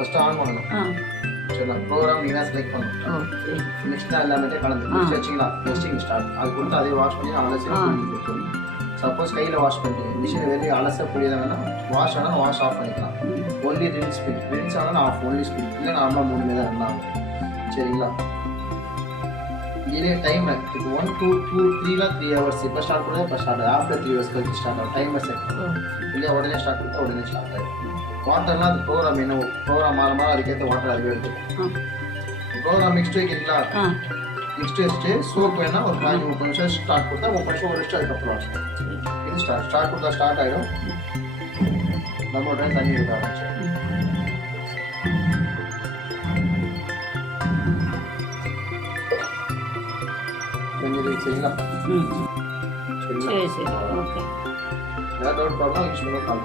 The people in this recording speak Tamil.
ஃபர்ஸ்ட் ஆன் பண்ணணும். சரிங்களா? ப்ரோக்ராம் நீங்கள் தான் செலக்ட் பண்ணணும். நெக்ஸ்ட் தான் எல்லாமே கலந்து வச்சிங்களா? Testing start. அது கொடுத்து அதே வாஷ் பண்ணி அலசி கொடுத்துருவோம். சப்போஸ் கையில் வாஷ் பண்ணிட்டீங்க, மிஷினை வெளியே அலச புரியுதுன்னா வாஷ் ஆனால் வாஷ் ஆஃப் பண்ணிக்கலாம். ஒன்லி ரின்ஸ் ஸ்பீட், ரின்ஸ் ஆனால் ஆஃப், ஒன்லி ஸ்பீட் இல்லை நார்மலாக 3 தான் ரன் ஆகும். சரிங்களா? இதே டைமர் இப்போ 1 2 2 3 ஹவர்ஸ் இப்போ ஸ்டார்ட் பண்ணால் இப்போ ஸ்டார்ட் ஆகும். ஆஃப்டர் 3 ஹவர்ஸ் கழிச்சு ஸ்டார்ட் ஆகும். டைமர் செட் இல்லையா? உடனே ஸ்டார்ட் கொடுத்தா உடனே ஸ்டார்ட் ஆகிடும். வாட்டர்னா அது ப்ரோக்ராம் என்ன ப்ரோக்ராம் மாற அதுக்கேற்ற வாட்டர் அதுவே எடுத்துக்கும். ப்ரோக்ராம் நெக்ஸ்ட் வைக்கிறீங்களா? நெக்ஸ்ட் வச்சுட்டு சோப் வேணா ஒரு 30 நிமிஷம் ஸ்டார்ட் கொடுத்தா 30 நிமிஷம் ஒரு அதுக்கப்புறம் இது ஸ்டார்ட் கொடுத்தா ஸ்டார்ட் ஆகிடும். நம்ம உடனே தண்ணி விட ஆரம்பிச்சு சரிங்களா? சரிங்களா? ஏதாவது டவுட் ப்ராப்ளம் யூஸ் பண்ண கால்